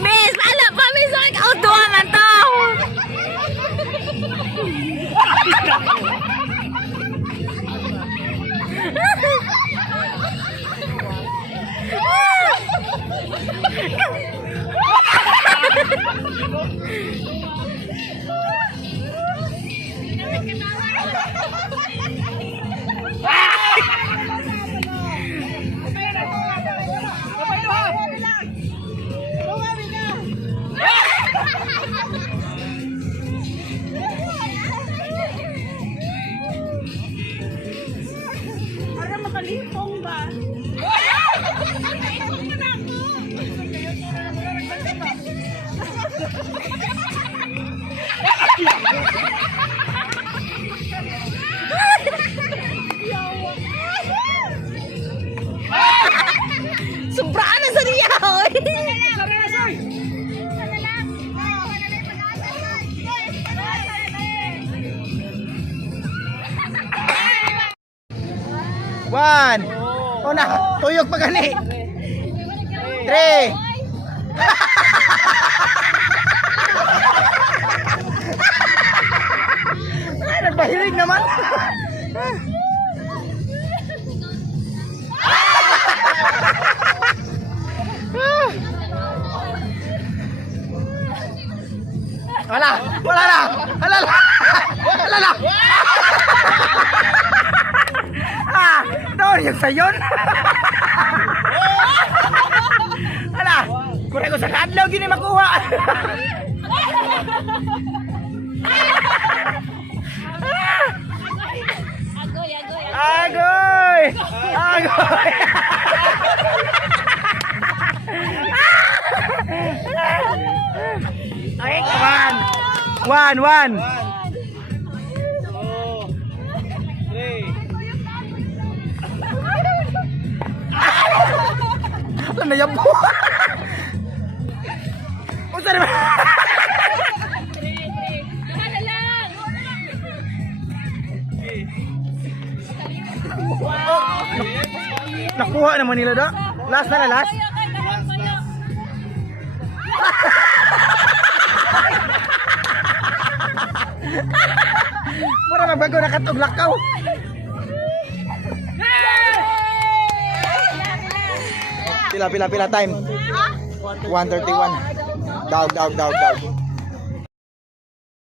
Miss, ala pa, miss, ikaw doon man to. Para makalipong ba? Sobraan na sa niya, oy. One. Oh na, tuyok pa gani. 3. Ay, nagbahirig naman. Wala, wala na. Wala na. Wala na. Ah, doon yung sayon. Wala, kurang ko sa kadlaw gini makuha. Agoy! Agoy! Okay, one. Ano na yan po? Unsa naman? Nakuha naman nila da. Last na. Mura magbago nakatuglakaw. Pila time? 1:31. Dog.